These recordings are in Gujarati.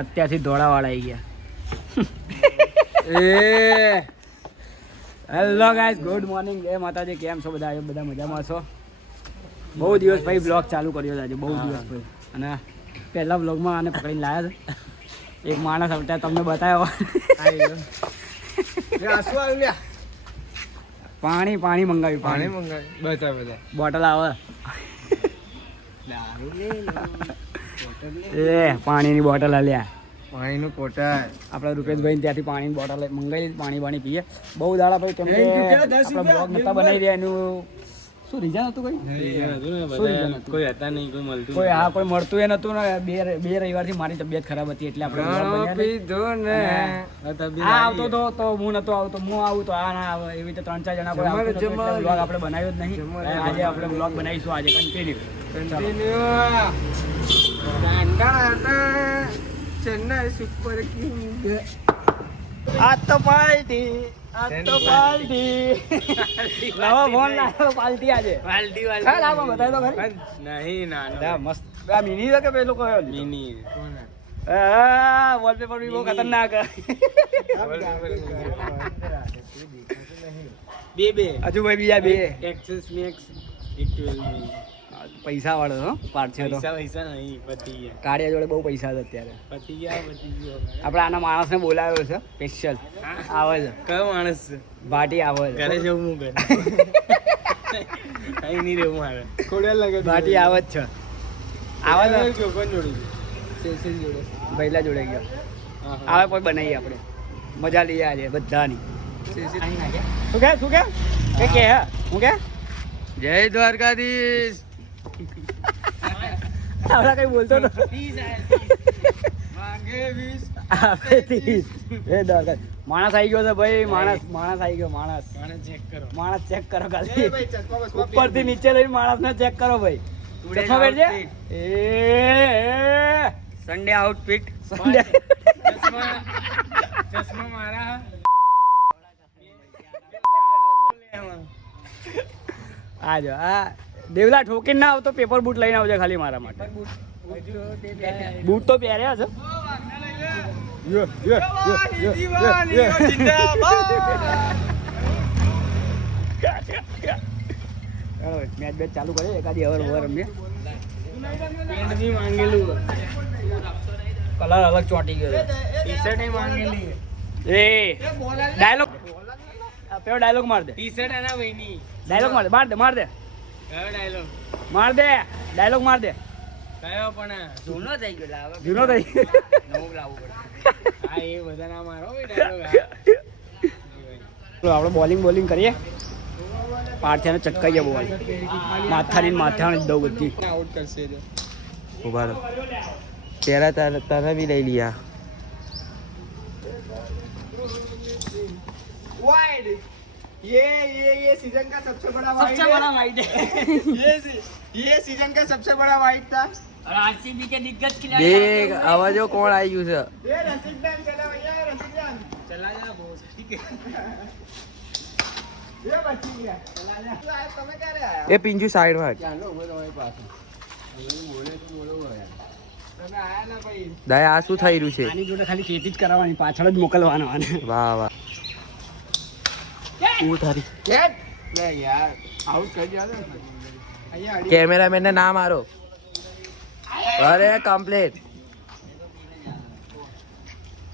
અત્યારથી ધોળાવાળા આવી ગયા. Hello guys, good morning. જય માતાજી. કેમ છો બધા? બધા મજામાં છો? બહુ દિવસ પછી બ્લોગ ચાલુ કર્યો છે આજે, બહુ દિવસ પછી. અને પહેલા બ્લોગમાં આને પકડીને લાવ્યા છે. એક માણસ આવતા તમને બતાવ્યો. પાણી મંગાવ્યું. પાણી બધા બોટલ આવે. પાણીની બોટલ આલ્યા. પાણીનું પોટર આપણા રૂપેશભાઈ ત્યાંથી પાણીની બોટલ મંગાવી. પાણી પીએ. બહુ દાડા ભાઈ કેમ કે આપણે બ્લોગ નતા બનાવી રહ્યા. એનું શું રીઝન હતું? કોઈ હતા નહીં, કોઈ મળતું કોઈ મળતું એ નતું ને. બે રવિવારથી મારી તબિયત ખરાબ હતી એટલે આપણે આવતો તો હું નતો આવતો. હું આવું તો આ ના આવે. એવી રીતે 3-4 જણા બ્લોગ આપણે બનાવ્યો જ નહીં. આજે આપણે બ્લોગ બનાવીશું. આજે કન્ટિન્યુ. Chennai super king. આ તો પાર્ટી નવો ફોન લાવ્યો. પાર્ટી આજે લાવો બતાવી દો ખરી. નહીં ના મસ્ત. આ મિની છે કે પેલો કયો? મિની. વોલપેપર બી બહુ ખતરનાક. બે હજુ ભાઈ બીજા બે એક્સેસ મેક્સ 12 પૈસા વાળો હો પાર્ટ છે. પૈસા નહીં, પતી ગયા. કાળિયા જોડે બહુ પૈસા છે અત્યારે. પતી ગયા. આપણે આના માણસને બોલાવ્યો છે સ્પેશિયલ. આવે છે. કયો માણસ છે? ભાટી આવે છે. ઘરે જવું હું ઘરે કઈ નહીં રહેવું મારે. ખોડિયા લાગે. ભાટી આવે જ છે. આવે છે. કોણ જોડી સેસેલ જોડે? ભૈલા જોડે ગયો. આવે કોઈ બનાવીએ આપણે. મજા લઈએ આજે બધાની. શું કે હું કે જય દ્વારકાધીશ. આવડા કઈ બોલતો ન. માણસ આવી ગયો છે ભાઈ. માણસ આવી ગયો. માણસ ચેક કરો ખાલી. ઉપરથી નીચે લઈને માણસને ચેક કરો ભાઈ. ચશ્મા પહેરજે. Sunday outfit. ચશ્મા મારા. આજો આ દેવલા ઠોકીને ના આવતો. પેપર બૂટ લઈને આવજે ખાલી મારા માટે. બૂટ તો પહેર્યા છે. મેચ બેચ ચાલુ કરીએ. એકાદી ઓવર રમીએ. કલર અલગ ચોંટી ગયો. ડાયલોગ પેલો ડાયલોગ માર દે. ટી-શર્ટ આના ભાઈની. ડાયલોગ માર દે. કયો ડાયલોગ? ડાયલોગ માર દે. કયો પણ જૂનો થઈ ગયો. નવું લાવવું પડે. હા એ બધા ના મારો ડાયલોગ. આપણે બોલિંગ કરીએ. પાર્થિયાને ચટકાઈએ બોલ. માથાને જ દઉં બધી. આઉટ કરશે તો ઉભા રહો. तेरा तारा भी ले लिया. वाइड. ये सीजन का सबसे बड़ा वाइड है. ये सीजन का सबसे बड़ा वाइड था. और आरसीबी के दिग्गज खिलाड़ी देख आवाजो कौन आई गયું છે. ये रसिक खान चला भैया. रसिक खान चला जा बोस. ठीक है. ये बची गया. चला जा. તમે ક્યારે આયા? એ પિંજુ સાઈડ માં. ચાલો ઉભો તમારી પાસે. બોલો યાર. તમે આયા ના ભાઈ. દયા આ શું થઈ રહ્યું છે? આની જોડે ખાલી ખેતી જ કરાવવાની, પાછળ જ મોકલવાનો આને. વાહ વાહ. તું તારી કેટ લે યાર આઉટ કરી દે. અહીંયા કેમેરામેન ને નામ મારો. અરે કમ્પ્લીટ.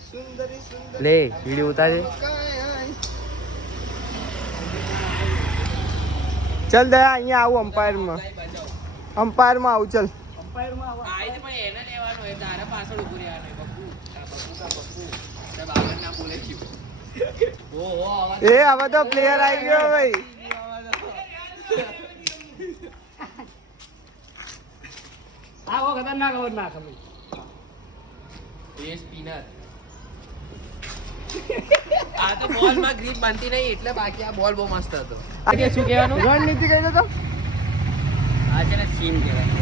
સુંદરી લે વિડિયો ઉતારે. ચલ દયા અહીંયા આવું અમ્પાયર માં આવું. ચલ એ હવે તો પ્લેયર આવી ગયો ભાઈ. આવો ખતરનાક અવાજ ના ખબર. આ તો બોલ માં ગ્રીપ બનતી નહીં એટલે બાકી આ બોલ બહુ મસ્ત હતો. આજે શું કહેવાનું? રણનીતિ કહી દો તો. આ છે ને સીમ કહેવાય.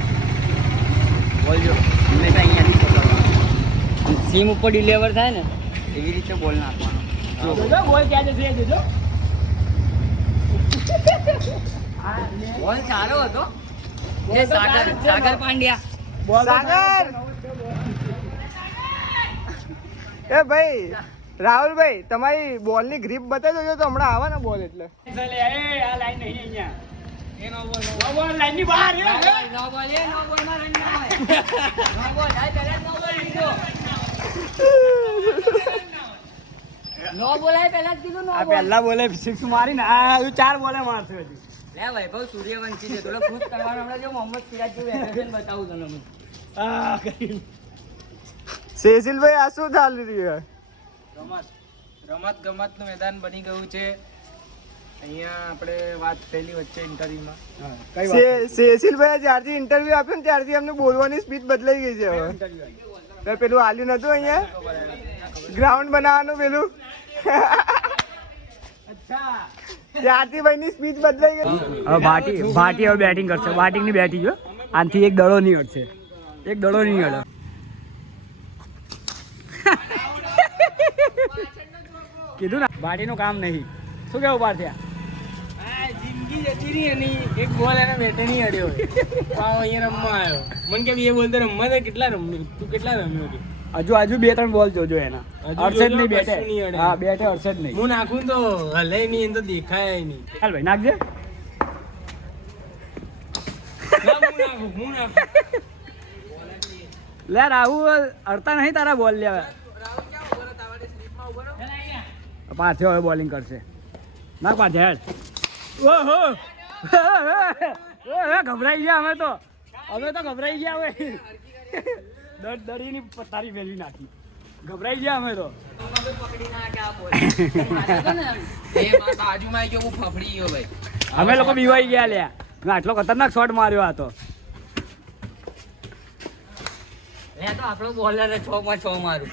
બોલજો હંમેશા અહીંયાથી પકડવાનું. સીમ ઉપર ડિલિવર થાય ને એવી રીતે બોલ નાખવાનો. જોજો બોલ ક્યાં જશે જોજો. બોલ સારો હતો. એ સાગર પાંડ્યા. સાગર એ ભાઈ રાહુલભાઈ તમારી બોલ ની ગ્રીપ બતાવી દો તો હમણાં આવે ને બોલ એટલે ચાલે એ આ લાઈન નહીં અહીંયા એ નો બોલ લાઈન ની બહાર નો બોલ માં રન ના હોય નો બોલ આ પહેલા નો બોલ લીધો નો બોલાય પહેલા જ કીધું નો આ બોલ પહેલા બોલે 6 મારીને આ હજુ 4 બોલે મારશે હજુ લે વૈભવ સૂર્યવંશી છે થોડો ખુશ કરવાનો હમણાં જો મોહમ્મદ સિરાજ જેવું એક્શન બતાવું તને હું આ કરી સેસિલભાઈ આ શું ચાલી રહ્યું રમત ગમતનું મેદાન બની ગયું છે અહીંયા આપણે વાત થયેલી વચ્ચે ઇન્ટરવ્યુમાં કઈ છે સેસિલભાઈ જ્યારથી ઇન્ટરવ્યુ આપ્યું ને ત્યારથી એમને બોલવાની સ્પીડ બદલાઈ ગઈ છે હવે તો પેલું આલ્યું નતું અહીંયા ગ્રાઉન્ડ બનાવવાનું પેલું ત્યારથી ભાઈની સ્પીચ બદલાઈ ગઈ હવે ભાટી હવે બેટિંગ કરશે બેટિંગની બેટિંગ જો આનથી એક દડો નહીં અડશે એક દડો નહીં અડે કીધું ને ભાટીનું કામ નહીં શું કેવું પાર થયા જિંદગી જતી રહી એની એક બોલ એને બેટે નહીં અડ્યો પાવ અહીંયા રમવા આવ્યો મને કેમ એ બોલ તો રમવા દે કેટલા રમ્યું તું કેટલા રમ્યો હતું હજુ 2-3 બોલ જોજો એના અડશે જ નહીં બેટે કશું નહીં અડે. હા બેટે અડશે જ નહીં હું નાખું તો હલે નહીં એમ તો દેખાય નહીં ચાલ ભાઈ નાખજે હું નાખું લે રાહુલ અડતા નહીં તારા બોલ લેવા પાછો હવે બોલિંગ કરશે ના પાછે હેડ ઓહો ગભરાઈ ગયા અમે તો ગભરાઈ ગયા હવે દડીની પથારી ફેરવી નાખી ગભરાઈ ગયા અમે તો પકડી ના કે આ બોલ એ મારા બાજુમાં ગયો હું ફફડી ગયો ભાઈ અમે લોકો બીવાઈ ગયા લ્યા મેં આટલો ખતરનાક શોટ માર્યો આ તો લે તો આપણો બોલર 6 માં 6 મારું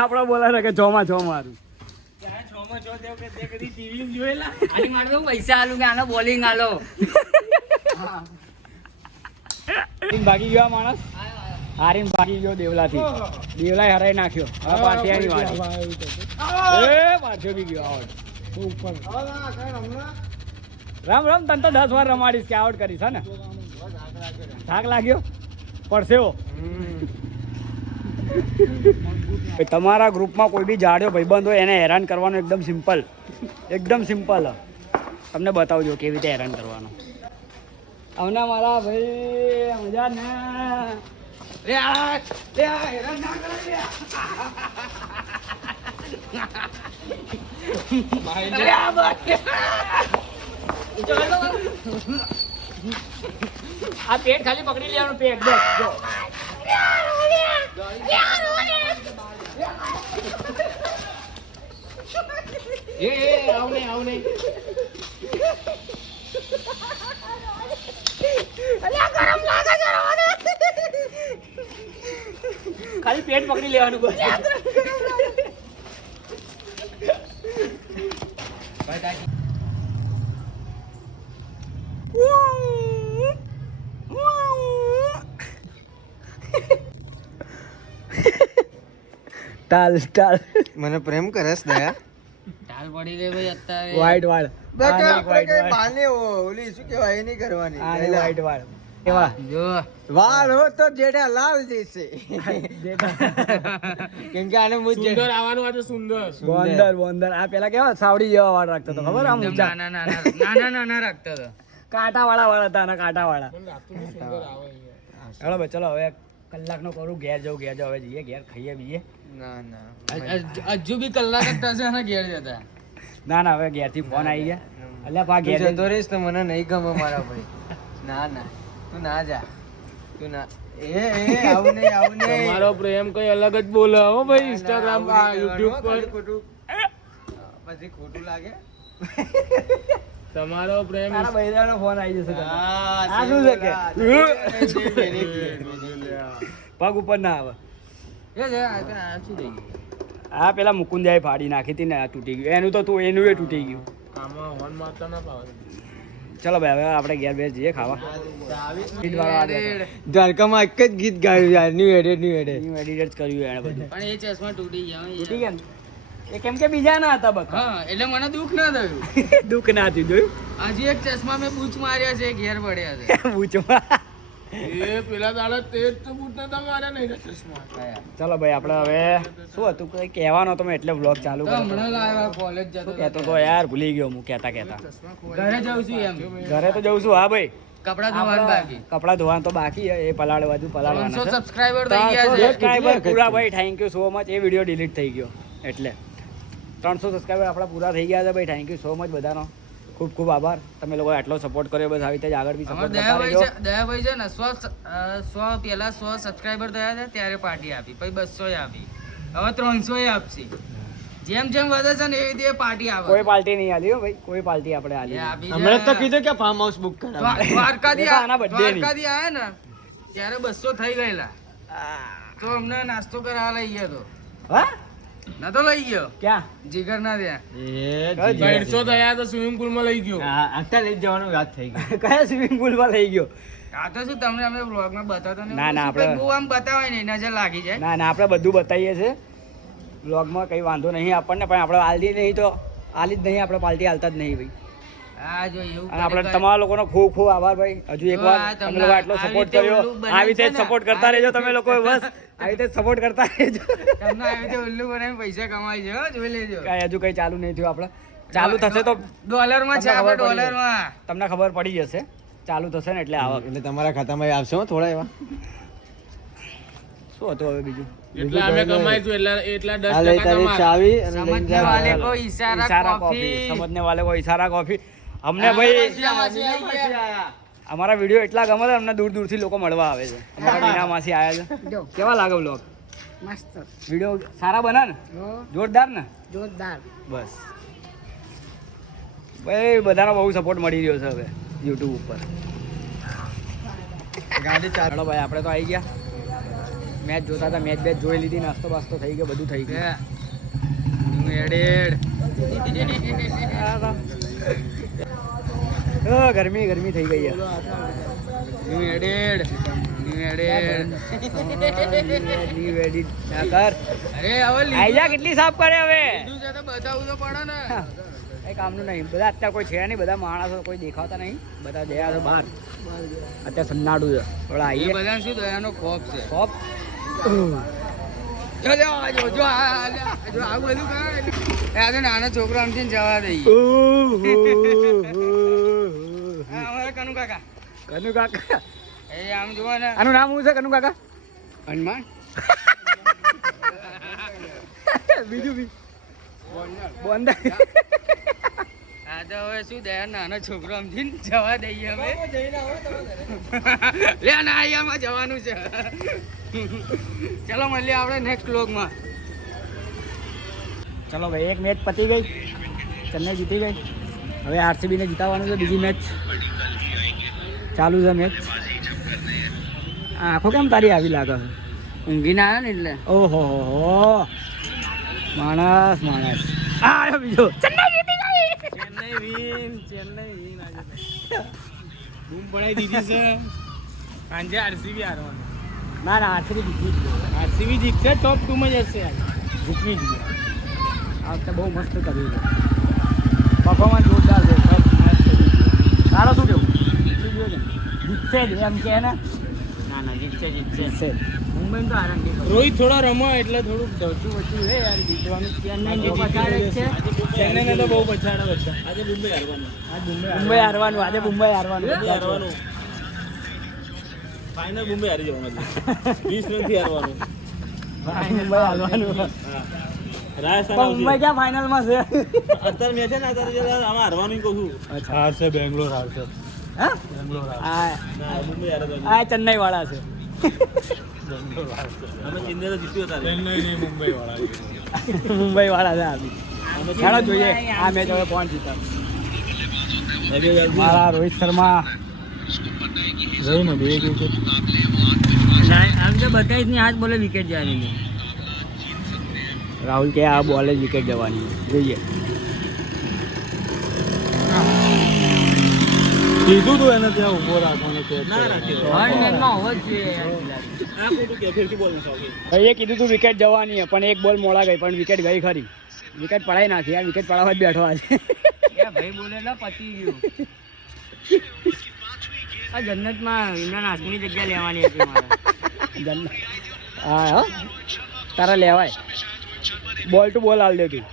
આપણો બોલર કે 6 માં 6 મારું આની માટે હું પૈસા આલું કે આનો બોલિંગ આલો ભાગી ગયો આ માણસ હારીને ભાગી ગયો દેવલાથી દેવલાએ હરાઈ નાખ્યો હવે પાટિયાની વાત એ પાછો બી ગયો આઉટ ઉપર રામ તને તો 10 વાર રમાડીશ કે આઉટ કરીશ હે ને થાક લાગ્યો પરસેવો તમારા ગ્રુપમાં કોઈ બી જાડ્યો ભાઈબંધ હોય એને હેરાન કરવાનું એકદમ સિમ્પલ તમને બતાવજો કેવી રીતે હેરાન કરવાનું આવના મારા ભાઈ મજા ના હેરાન ના કરો આ પેટ ખાલી પકડી લેવાનું પેટ બસ જો આવને ખાલી પેટ પકડી લેવાનું બસ ટાલ મને પ્રેમ કરસ દયા ટાલ પડી ગઈ ભાઈ અત્યારે વાઈટ વાળ ઓલી શું કહેવાય એ નહીં કરવાની વાઈટ વાળ કેવા જો વાળ હો તો જેઠા લાલ જશે કેમ કે આને મુજ સુંદર આવવાનું આ તો સુંદર બોંદર આ પેલા કેવા સાવડી જેવા વાળ રાખતો હતો ખબર આમ ઊંચા નાના રાખતો હતો કાંટા વાળા હતા અને કાંટા વાળા સુંદર આવે અહીંયા. ચલો ભાઈ ચલો હવે કલાકનો કરું ઘેર જાઉં હવે જઈએ ઘેર ખાઈએ બીએ હજુ બી કલાક જ થશે અને ઘેર જતા ના હવે ઘેરથી ફોન આવી ગયા એટલે પા ઘેર જતો રહીશ તો મને નહીં ગમે મારા ભાઈ ના તું ના જા તું ના આવું નહીં તમારો પ્રેમ કઈ અલગ જ બોલે હો ભાઈ ઇન્સ્ટાગ્રામ યુટ્યુબ પર પછી ખોટું લાગે તમારો પ્રેમ તારા બૈરાનો ફોન આવી જશે તને. આ શું છે કે? પગ ઉપર ના આવે શું થઈ ગયું આ પેલા મુકુંદાએ ફાડી નાખી હતી ને આ તૂટી ગયું એનું એ તૂટી ગયું આમાં હોર્ન મારતા ના પાવે ચલો ભાઈ હવે આપણે ઘેર બેસ જઈએ ખાવા દ્વારકામાં એક જ ગીત ગાયું યાર ન્યુ એડિટ New edit જ કર્યું એણે બધું પણ એ ચશ્મા તૂટી ગયા તૂટી ગયા ને? એ કેમ કે બીજા ના હતા બકા હા એટલે મને દુઃખ ના થયું દુઃખ ના થયું જોયું હજી એક ચશ્મા મેં બૂચ માર્યા છે ઘેર પડ્યા છે પૂછવા એ પેલા દાડા તેજ તો બૂટ નતા માર્યા નહીં ચશ્મા. ચલો ભાઈ આપણે હવે શું હતું કઈ કહેવાનો તો મેં એટલે વ્લોગ ચાલુ કર્યો હમણાં લાવ્યા કોલેજ જતો શું કહેતો તો યાર ભૂલી ગયો હું કહેતા ઘરે જાઉં છું એમ ઘરે તો જઉં છું હા ભાઈ કપડા ધોવાનું બાકી કપડા ધોવાનું તો બાકી છે, એ પલાળવા હજુ 300 પલાળવાના છે. સબસ્ક્રાઇબર થઈ ગયા 300 છે સબસ્ક્રાઇબર પૂરા ભાઈ thank you so much. A video delete થઈ ગયો એટલે 300 સબસ્ક્રાઇબર આપણા પૂરા થઈ ગયા છે ભાઈ. થેન્ક યુ સો મચ બધાનો ખૂબ ખૂબ આભાર. તમે લોકો આટલો સપોર્ટ કર્યો બસ આવી રીતે જ આગળ બી અમાર સપોર્ટ કરતા દયાભાઈ રહેજો. છે દયાભાઈ છે ને 100 પેલા 100 સબસ્ક્રાઇબર થયા હતા ત્યારે પાર્ટી આપી, પછી 200 આપી, હવે 300 આપશે. જેમ જેમ વધે છે ને એવી રીતે પાર્ટી આવે. કોઈ પાર્ટી નહીં આલી હો ભાઈ, કોઈ પાર્ટી આપણે આલી એ નહીં. આપી હમણાં તો છે. કીધું કે ફાર્મ હાઉસ બુક કરાવ. દ્વારકાથી એ તો આના birthday ની. દ્વારકાથી આયા ને ત્યારે 200 થઈ ગયેલા, તો અમને નાસ્તો કરાવવા લઈ ગયો તો. હા ના તો લઈ ગયો ક્યાં જીગર ના ત્યાં. એ 150 થયા તો સ્વિમિંગ પુલ માં લઈ ગયો. આખા લઈ જવાનું યાદ થઈ ગયું. કયા સ્વિમિંગ પુલમાં લઈ ગયો? આ તો શું તમને અમે vlog માં બતાવતા નહીં. ના, ના, શું કંઈ આપણે- બહુ આમ બતાવાય નહીં, નજર લાગી જાય. ના ના આપણે બધું બતાવીએ છીએ બ્લોગમાં, કંઈ વાંધો નહીં આપણને, પણ આપણે આલી નહીં તો આલી જ નહીં, આપણે પાર્ટી આલતા જ નહીં ભાઈ. આ જો એવું અને આપણે કરી તમારા લોકોનો ખૂબ ખૂબ આભાર ભાઈ. હજુ એકવાર આ તમે તમને લોકો આટલો આવી સપોર્ટ રીતે કર્યો, ઉલ્લુ બનાવી આવી રીતે જ છે ને, સપોર્ટ કરતા રહેજો તમે લોકો, બસ આવી રીતે જ સપોર્ટ કરતા રહેજો. તમને આવી રીતે ઉલ્લુ બનાવીને પૈસા કમાય છે હો, જોઈ લેજો. કાંઈ હજુ કંઈ ચાલુ નહીં થયું આપણે. ચાલુ થશે તો ડોલરમાં છે, તમને આપણે ખબર પડી ડોલરમાં. તમને ખબર પડી જશે. ચાલુ થશે ને એટલે આવક. એટલે તમારા ખાતામાં આવશે હો થોડા એવા. શું હતું હવે બીજું? એટલા અમે કમાઈશું એટલા આ લઈ 10% તારી તમારા. ચાવી અને લઈને સમજને જા. વાલે કો ઈશારા ઈશારા કોફી. સમજને વાલે કો ઈશારા કોફી. અમને ભાઈ અમારા વિડીયો એટલા ગમે છે, અમને દૂર દૂરથી લોકો મળવા આવે છે. અમારા મીના માસી આવ્યા છે. કેવા લાગે બ્લોગ? મસ્ત વિડીયો સારા બના ને? જોરદાર ને? જોરદાર. બસ ભાઈ બધાનો બહુ સપોર્ટ મળી રહ્યો છે હવે યુટ્યુબ ઉપર. ગાડી ચાલુ. ચાલો ભાઈ આપણે તો આવી ગયા. મેચ જોતા હતા, મેચ બેચ જોઈ લીધી, નાસ્તો બાસ્તો થઈ ગયો, બધું થઈ ગયું. ગરમી ગરમી થઈ ગઈ છે. New edit. ના કર. અરે હવે આઈ જા, કેટલી સાફ કરે હવે? લીધું છે તો બતાવવું તો પડે ને. કઈ કામનું નહીં. બધા અત્યારે કોઈ છે નહીં, બધા માણસો કોઈ દેખાતા નહીં, બધા ગયા છે બહાર. અત્યારે સન્નાડું છે. થોડા એ આવીએ બધાને શું દયાનો ખોફ છે. શોપ. જો લે, આ જો જો આ લે, જો આવું બધું કરે. એ આ તો નાના છોકરા આમથી જવા દઈએ. હા, અમારા કનુ કાકા. કનુ કાકા. એ આમ જુઓ ને. આનું નામ શું છે કનુ કાકા? હનુમાન. બીજું બી બોંડા. આ તો હવે શું દયા નાનો છોકરો આમથી જવા દઈએ અમે. લે ના અહીંયામાં જવાનું છે. ચલો મળીએ આપણે નેક્સ્ટ વ્લોગમાં. ચલો ભાઈ, એક મેચ પતી ગઈ, ચેન્નઈ જીતી ગઈ. હવે આરસીબીને જીતાવવાનું છે. બીજી મેચ ચાલુ છે. મેચ આંખો કેમ તારી આવી લાગે છે? ઊંઘી ના આવે ને એટલે. ઓહો હો, માણસ માણસ. આ આવ્યો બીજો. ચેન્નઈ જીતી ગઈ. ચેન્નઈ બૂમ પડાઈ દીધી છે. સાંજે આરસીબી હારવાનું. ના ના, આરસીબી જીતી ગઈ. આરસીબી જીતશે, ટોપ 2 માં જશે. જીતવી જ ગઈ. આ વખતે બહુ મસ્ત કર્યું છે. પરફોર્મન્સ જોરદાર છે. સબ મસ્ત કર્યું. તારો શું કેવું? જીતશે જ એમ કે ને? ના ના જીતશે જીતશે. મુંબઈ તો આરામથી રોહિત થોડો રમો એટલે થોડુંક ઢચું વચું છે યાર જીતવાનું. ચેન્નઈ બહુ પછાડે જ છે. ચેન્નઈને તો બહુ પછાડે બધા. આજે મુંબઈ હારવાનું. મુંબઈ હારવાનું. આજે મુંબઈ હારવાનું. હારવાનું. ફાઇનલ મુંબઈ હારી જવાનું. 20 રનથી હારવાનું. મુંબઈ હારવાનું. રાજસ્થાન પણ મુંબઈ ક્યાં ફાઇનલમાં છે? અત્યારે મેચ છે ને, અત્યારે આમાં હારવાનું કહું છું. હારશે બેંગ્લોર હારશે. હા? બેંગ્લોર આ મુંબઈ હારે આ ચેન્નઈ વાળા છે. અમે ચેન્નઈ તો જીત્યું હતા. ચેન્નઈ નહીં, મુંબઈ વાળા. મુંબઈ વાળા છે. આવી ચાલો જોઈએ આ મેચ હવે કોણ જીતે. મારા રોહિત શર્મા જોયું ને 2 વિકેટ. આમ તો બતાવીશ નહીં, આજ બોલે વિકેટ જવાની. રાહુલ કે આ બોલે વિકેટ જવાની. જોઈએ. કીધું તું એને ત્યાં ઉભો રાખવાનો છે. ના રાખ્યો. વર્લ્ડ મેચમાં હોવો જ જોઈએ યાર. આ ખોટું કે ફેરથી બોલ ના સાવ. ભાઈએ કીધું તું વિકેટ જવાની છે, પણ એક બોલ મોડા ગઈ, પણ વિકેટ ગઈ ખરી. વિકેટ પડાઈ નાખી. આ વિકેટ પડાવવા જ બેઠો આજે. એ ભાઈ બોલે એટલે પતી ગયું. આ જન્નતમાં ઇમરાન હાશમીની જગ્યા લેવાની હતી મારે. હા હો તારા લેવાય બોલ ટુ બોલ હાલ દે તું.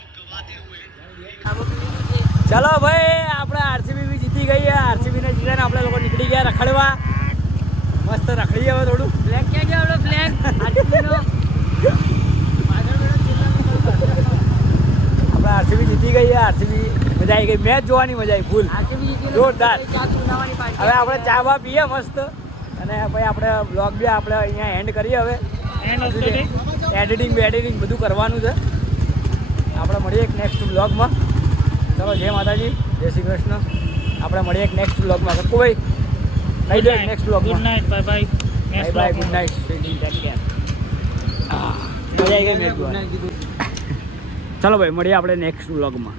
ચલો ભાઈ આપણે આરસીબી બી જીતી ગઈ. આરસીબી ને જીતીને આપણે લોકો નીકળી ગયા રખડવા. મસ્ત રખડીએ હવે થોડું. ફ્લેગ ક્યાં ગયો આપણો ફ્લેગ? આરસીબીનો. આપણે આરસીબી જીતી ગઈ. આરસીબી મજા આવી ગઈ. મેચ જોવાની મજા આવી ફૂલ આરસીબી જીતીને જોરદાર. ચા પીવડાવવાની પાર્ટી. હવે આપણે ચા બા પીએ મસ્ત અને ભાઈ આપણે બ્લોગ બી આપણે અહીંયા એન્ડ કરીએ હવે. એડિટિંગ બધું કરવાનું છે. આપણે મળીએ એક નેક્સ્ટ બ્લોગમાં. ચલો જય માતાજી, જય શ્રી કૃષ્ણ. આપણે મળીએ એક નેક્સ્ટ બ્લોગમાં. કોઈ કહી દો નેક્સ્ટ બ્લોગમાં. Good night, bye bye. Bye bye, good night, take care. મજા આવી ગઈ મેચ જોવાની. ચલો ભાઈ મળીએ આપણે નેક્સ્ટ બ્લોગમાં.